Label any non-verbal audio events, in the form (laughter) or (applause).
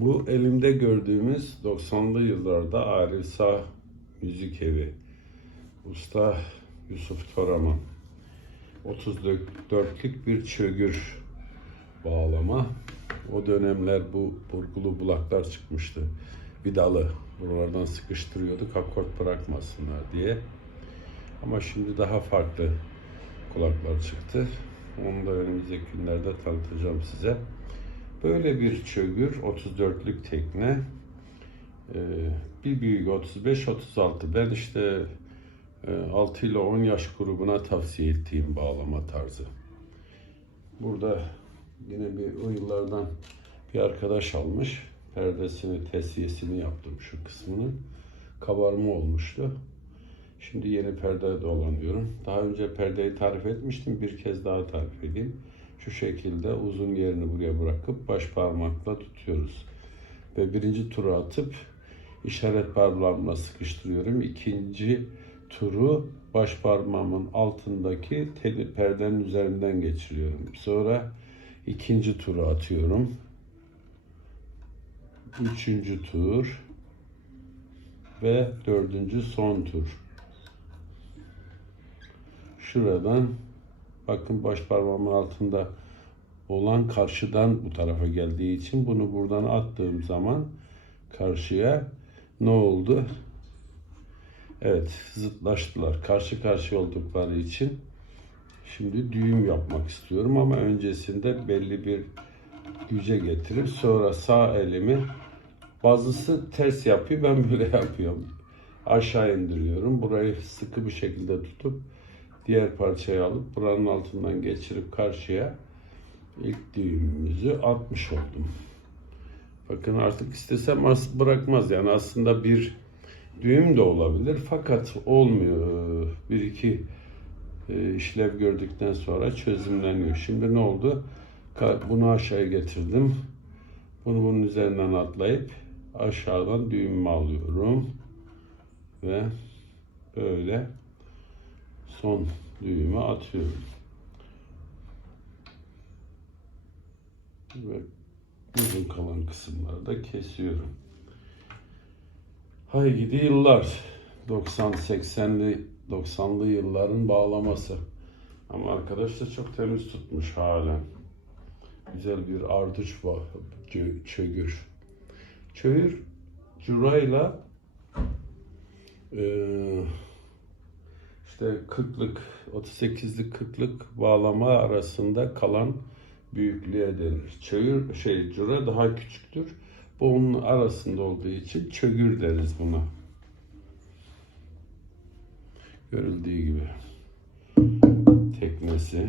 Bu elimde gördüğümüz 90'lı yıllarda Arisa Müzik Evi. Usta Yusuf Toraman. 34'lük bir çögür bağlama. O dönemler bu burgulu bulaklar çıkmıştı. Vidalı. Buralardan sıkıştırıyorduk akort bırakmasınlar diye. Ama şimdi daha farklı kulaklar çıktı. Onu da önümüzdeki günlerde tanıtacağım size. Böyle bir çögür 34'lük tekne. Ee, bir büyük 35-36. Ben işte e, 6 ile 10 yaş grubuna tavsiye ettiğim bağlama tarzı. Burada yine bir o yıllardan bir arkadaş almış. Perdesini, tesiyesini yaptım şu kısmını. Kabarma olmuştu. Şimdi yeni perde dolanıyorum. Daha önce perdeyi tarif etmiştim. Bir kez daha tarif edeyim. Şu şekilde uzun yerini buraya bırakıp baş parmakla tutuyoruz. Ve birinci turu atıp işaret parmağımla sıkıştırıyorum. İkinci turu baş parmağımın altındaki teli, perdenin üzerinden geçiriyorum. Sonra ikinci turu atıyorum. Üçüncü tur ve dördüncü son tur. Şuradan bakın baş parmağımın altında olan karşıdan bu tarafa geldiği için bunu buradan attığım zaman karşıya ne oldu? Evet zıtlaştılar. Karşı karşıya oldukları için şimdi düğüm yapmak istiyorum ama öncesinde belli bir güce getirip sonra sağ elimi bazısı ters yapıyor ben böyle (laughs) yapıyorum. Aşağı indiriyorum. Burayı sıkı bir şekilde tutup diğer parçayı alıp buranın altından geçirip karşıya ilk düğümümüzü atmış oldum. Bakın artık istesem as- bırakmaz yani aslında bir düğüm de olabilir fakat olmuyor. Bir iki e, işlev gördükten sonra çözümleniyor. Şimdi ne oldu? Bunu aşağıya getirdim. Bunu bunun üzerinden atlayıp aşağıdan düğümümü alıyorum. Ve böyle son düğümü atıyorum. Ve uzun kalan kısımları da kesiyorum. Hay gidi yıllar. 90 80'li 90'lı yılların bağlaması. Ama arkadaş da çok temiz tutmuş halen. Güzel bir ardıç var. Çö- Çögür. Çögür curayla işte 40'lık, 38'lik 40'lık bağlama arasında kalan büyüklüğe denir. Çögür şey cüre daha küçüktür. Bu onun arasında olduğu için çögür deriz buna. Görüldüğü gibi teknesi.